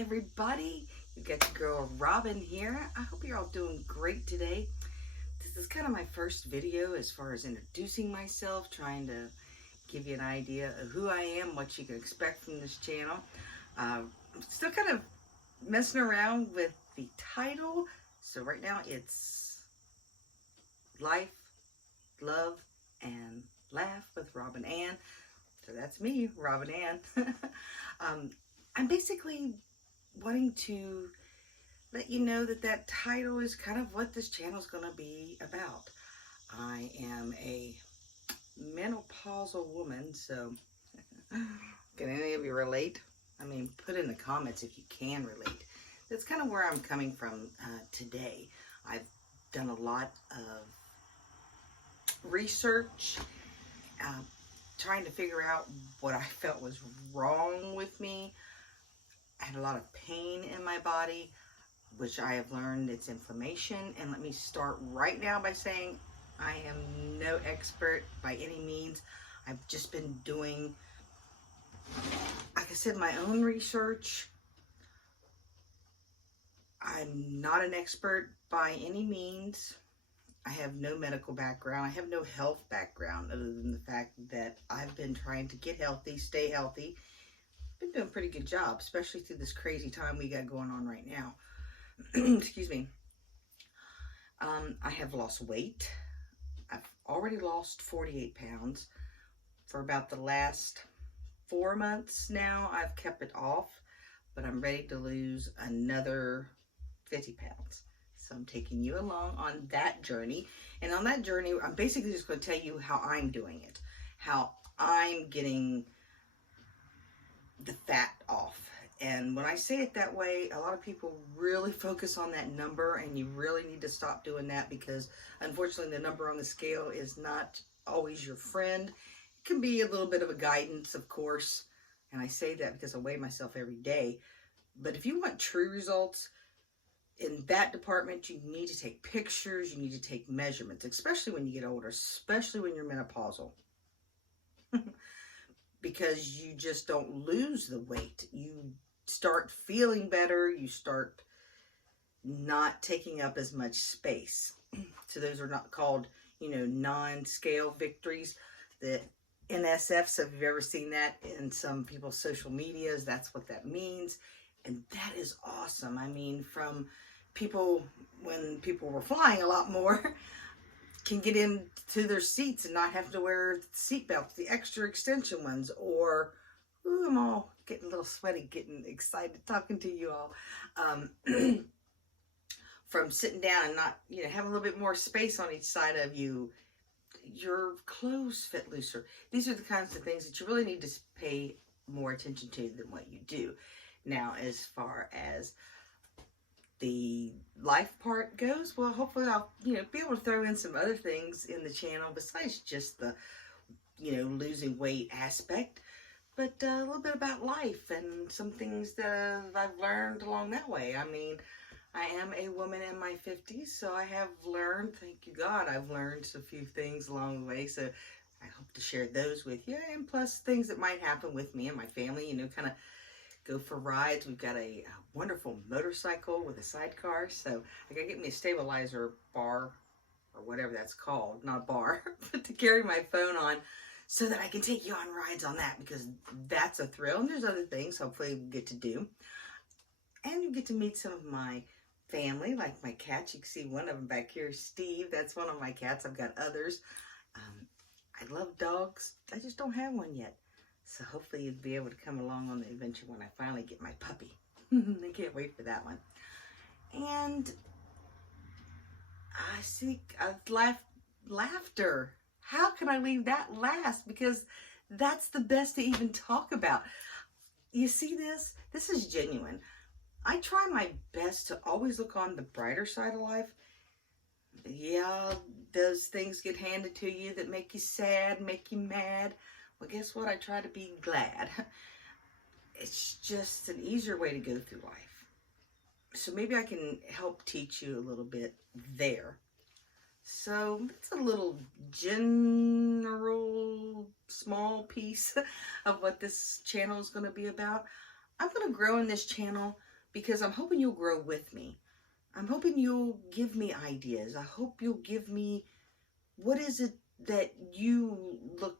everybody. You got your girl Robin here. I hope you're all doing great today. This is kind of my first video as far as introducing myself, trying to give you an idea of who I am, what you can expect from this channel. I'm still kind of messing around with the title. So right now it's Life, Love, and Laugh with Robin Ann. So that's me, Robin Ann. I'm basically wanting to let you know that title is kind of what this channel is going to be about. I am a menopausal woman, so can any of you relate? I mean, put in the comments if you can relate. That's kind of where I'm coming from today. I've done a lot of research, trying to figure out what I felt was wrong with me. I had a lot of pain in my body, which I have learned it's inflammation. And let me start right now by saying I am no expert by any means. I've just been doing, like I said, my own research. I'm not an expert by any means. I have no medical background. I have no health background other than the fact that I've been trying to get healthy, stay healthy. Been doing a pretty good job, especially through this crazy time we got going on right now. Excuse me. I have lost weight. I've already lost 48 pounds. For about the last 4 months now, I've kept it off, but I'm ready to lose another 50 pounds. So I'm taking you along on that journey. And on that journey, I'm basically just going to tell you how I'm doing it, how I'm getting the fat off. And when I say it that way, a lot of people really focus on that number, and you really need to stop doing that because unfortunately the number on the scale is not always your friend. It can be a little bit of a guidance, of course, and I say that because I weigh myself every day. But if you want true results in that department, you need to take pictures, you need to take measurements, especially when you get older, especially when you're menopausal. Because you just don't lose the weight. You start feeling better. You start not taking up as much space. So those are not called, non-scale victories. The NSFs, if you've ever seen that in some people's social medias, that's what that means. And that is awesome. I mean, from people, when people were flying a lot more, can get into their seats and not have to wear seat belts, the extra extension ones, or, ooh, I'm all getting a little sweaty, getting excited talking to you all, from sitting down and not, having a little bit more space on each side of you. Your clothes fit looser. These are the kinds of things that you really need to pay more attention to than what you do. Now, as far as the life part goes, well, hopefully I'll, be able to throw in some other things in the channel besides just the, losing weight aspect, but a little bit about life and some things that I've learned along that way. I mean, I am a woman in my 50s, so I have learned, thank you God, I've learned a few things along the way, so I hope to share those with you, and plus things that might happen with me and my family, kind of go for rides. We've got a wonderful motorcycle with a sidecar, so I gotta get me a stabilizer bar or whatever that's called, not a bar, but to carry my phone on so that I can take you on rides on that, because that's a thrill. And there's other things hopefully we'll get to do, and you get to meet some of my family, like my cats. You can see one of them back here, Steve. That's one of my cats. I've got others. I love dogs. I just don't have one yet. So hopefully you'll be able to come along on the adventure when I finally get my puppy. I can't wait for that one. And I see laughter. How can I leave that last? Because that's the best to even talk about. You see this? This is genuine. I try my best to always look on the brighter side of life. Yeah, those things get handed to you that make you sad, make you mad. Well, guess what? I try to be glad. It's just an easier way to go through life. So maybe I can help teach you a little bit there. So that's a little general, small piece of what this channel is going to be about. I'm going to grow in this channel because I'm hoping you'll grow with me. I'm hoping you'll give me ideas. I hope you'll give me, what is it that you looked,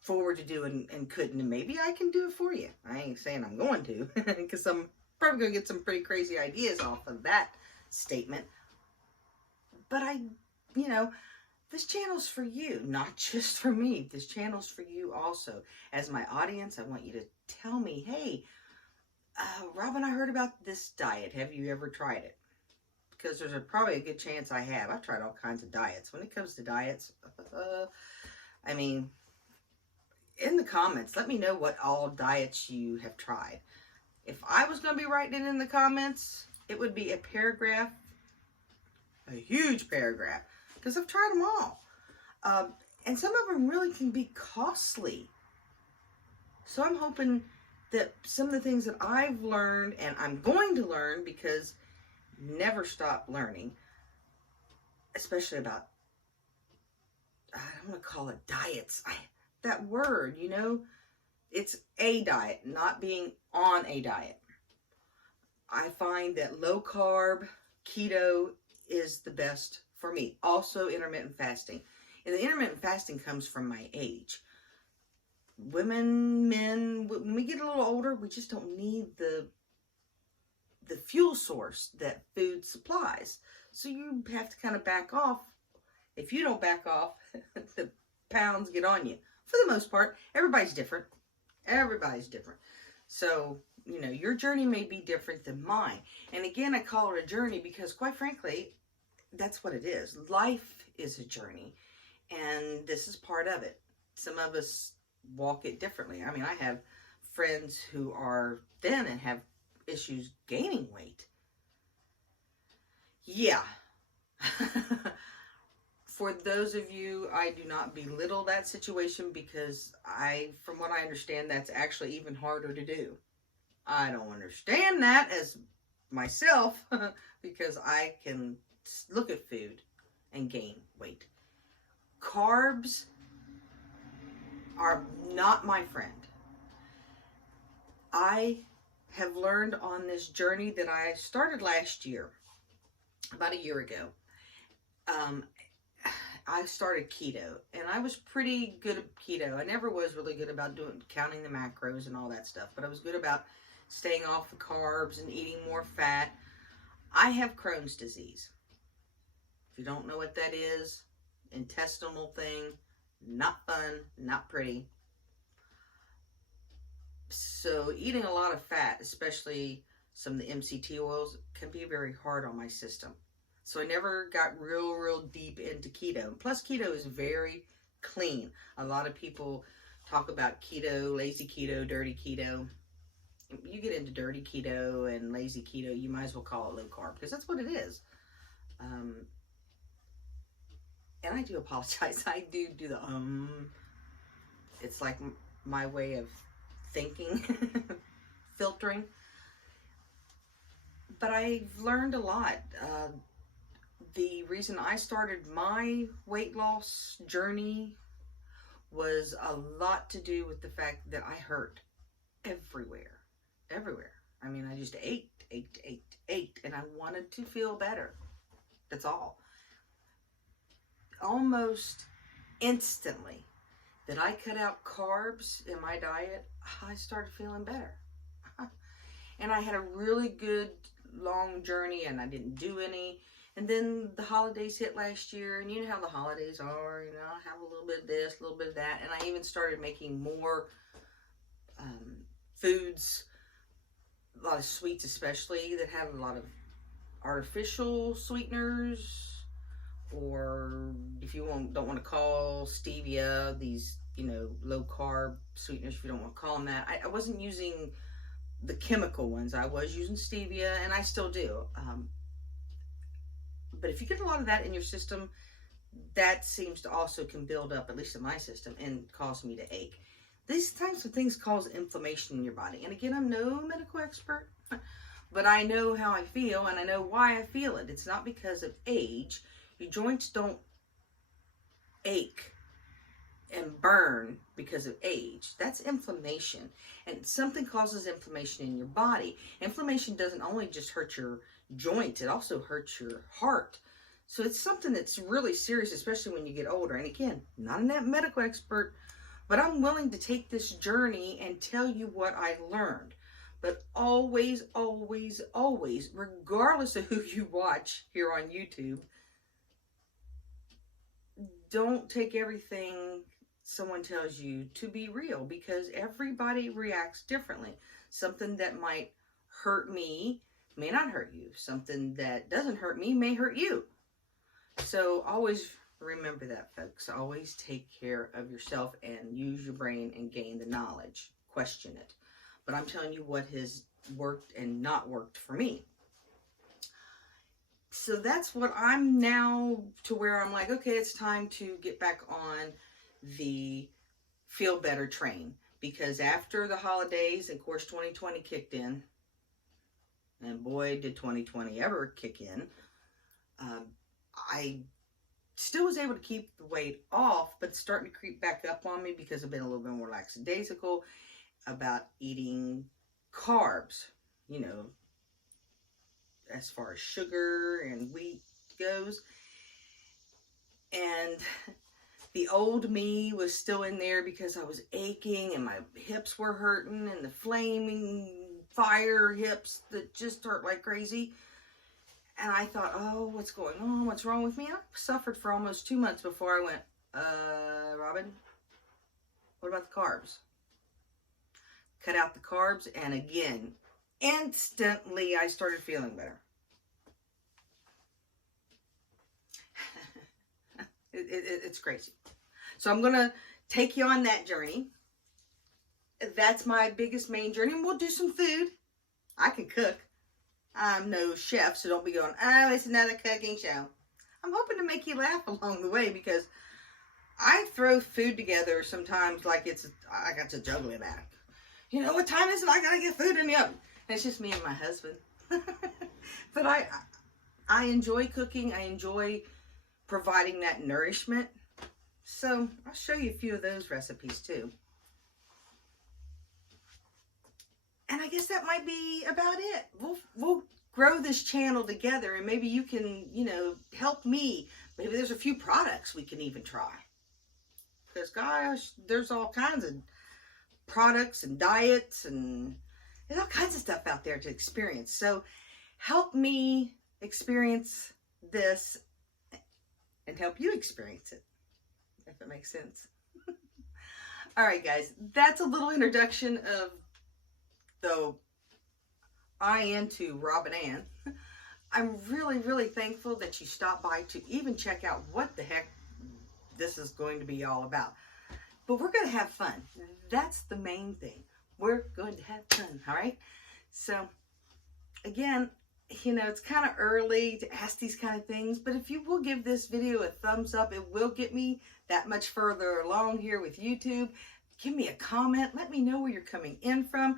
forward to do and couldn't, and maybe I can do it for you. I ain't saying I'm going to, because I'm probably going to get some pretty crazy ideas off of that statement. But this channel's for you, not just for me. This channel's for you also. As my audience, I want you to tell me, hey, Robin, I heard about this diet. Have you ever tried it? Because there's probably a good chance I have. I've tried all kinds of diets. When it comes to diets, in the comments, let me know what all diets you have tried. If I was going to be writing it in the comments, it would be a paragraph, a huge paragraph, because I've tried them all. And some of them really can be costly. So I'm hoping that some of the things that I've learned, and I'm going to learn, because never stop learning, especially about, I don't want to call it diets. That word, it's a diet, not being on a diet. I find that low carb, keto is the best for me. Also intermittent fasting. And the intermittent fasting comes from my age. Women, men, when we get a little older, we just don't need the fuel source that food supplies. So you have to kind of back off. If you don't back off, the pounds get on you. For the most part, everybody's different. Everybody's different. So, your journey may be different than mine. And again, I call it a journey because, quite frankly, that's what it is. Life is a journey. And this is part of it. Some of us walk it differently. I have friends who are thin and have issues gaining weight. Yeah. For those of you, I do not belittle that situation, because from what I understand, that's actually even harder to do. I don't understand that as myself, because I can look at food and gain weight. Carbs are not my friend. I have learned on this journey that I started last year, about a year ago. I started keto, and I was pretty good at keto. I never was really good about counting the macros and all that stuff, but I was good about staying off the carbs and eating more fat. I have Crohn's disease. If you don't know what that is, intestinal thing, not fun, not pretty. So eating a lot of fat, especially some of the MCT oils, can be very hard on my system. So I never got real deep into keto. Plus, keto is very clean. A lot of people talk about keto, lazy keto, dirty keto. You get into dirty keto and lazy keto, you might as well call it low carb, because that's what it is. And I do apologize. I do the It's like my way of thinking, filtering. But I've learned a lot. The reason I started my weight loss journey was a lot to do with the fact that I hurt everywhere. I just ate, and I wanted to feel better. That's all. Almost instantly that I cut out carbs in my diet, I started feeling better. And I had a really good long journey, and I didn't do any. And then the holidays hit last year, and you know how the holidays are, I have a little bit of this, a little bit of that. And I even started making more foods, a lot of sweets especially, that have a lot of artificial sweeteners, or if you don't want to call stevia, these, low carb sweeteners, if you don't want to call them that. I wasn't using the chemical ones. I was using stevia, and I still do. But if you get a lot of that in your system, that seems to also can build up, at least in my system, and cause me to ache. These types of things cause inflammation in your body. And again, I'm no medical expert, but I know how I feel, and I know why I feel it. It's not because of age. Your joints don't ache and burn because of age. That's inflammation. And something causes inflammation in your body. Inflammation doesn't only just hurt your joints, it also hurts your heart. So it's something that's really serious, especially when you get older. And again, not a medical expert, but I'm willing to take this journey and tell you what I learned. But always, always, always, regardless of who you watch here on YouTube, don't take everything someone tells you to be real, because everybody reacts differently. Something that might hurt me may not hurt you. Something that doesn't hurt me may hurt you. So always remember that, folks. Always take care of yourself and use your brain and gain the knowledge. Question it. But I'm telling you what has worked and not worked for me. So that's what I'm now to where I'm like, okay, it's time to get back on the feel better train. Because after the holidays, of course, 2020 kicked in. And boy, did 2020 ever kick in. I still was able to keep the weight off, but it's starting to creep back up on me because I've been a little bit more lackadaisical about eating carbs, you know, as far as sugar and wheat goes. And the old me was still in there because I was aching and my hips were hurting and the flaming fire hips that just hurt like crazy. And I thought, oh, what's going on? What's wrong with me? I suffered for almost 2 months before I went, Robin, what about the carbs? Cut out the carbs, and again, instantly I started feeling better. It's crazy. So I'm going to take you on that journey. That's my biggest main journey. And we'll do some food. I can cook. I'm no chef, so don't be going, oh, it's another cooking show. I'm hoping to make you laugh along the way, because I throw food together sometimes like I got to juggle it back. You know, what time is it? I got to get food in the oven. And it's just me and my husband. But I enjoy cooking. I enjoy providing that nourishment. So I'll show you a few of those recipes too. And I guess that might be about it. We'll grow this channel together, and maybe you can, you know, help me. Maybe there's a few products we can even try. Because gosh, there's all kinds of products and diets, and there's all kinds of stuff out there to experience. So help me experience this and help you experience it, if it makes sense. All right, guys, that's a little introduction of the into Robin Ann. I'm really, really thankful that you stopped by to even check out what the heck this is going to be all about. But we're going to have fun. That's the main thing. We're going to have fun, all right? So, again, you know, it's kind of early to ask these kind of things, but if you will give this video a thumbs up, it will get me that much further along here with YouTube. Give me a comment. Let me know where you're coming in from.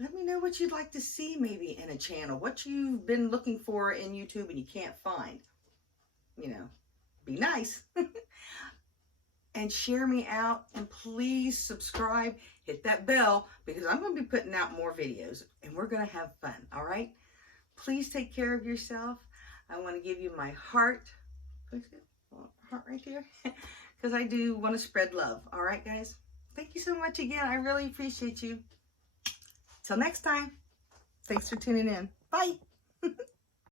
Let me know what you'd like to see maybe in a channel, what you've been looking for in YouTube and you can't find. You know, be nice. And share me out, and please subscribe, hit that bell, because I'm going to be putting out more videos and we're going to have fun, all right? Please take care of yourself. I want to give you my heart. Heart right there. Because I do want to spread love, all right, guys? Thank you so much again. I really appreciate you. Till next time, thanks for tuning in. Bye.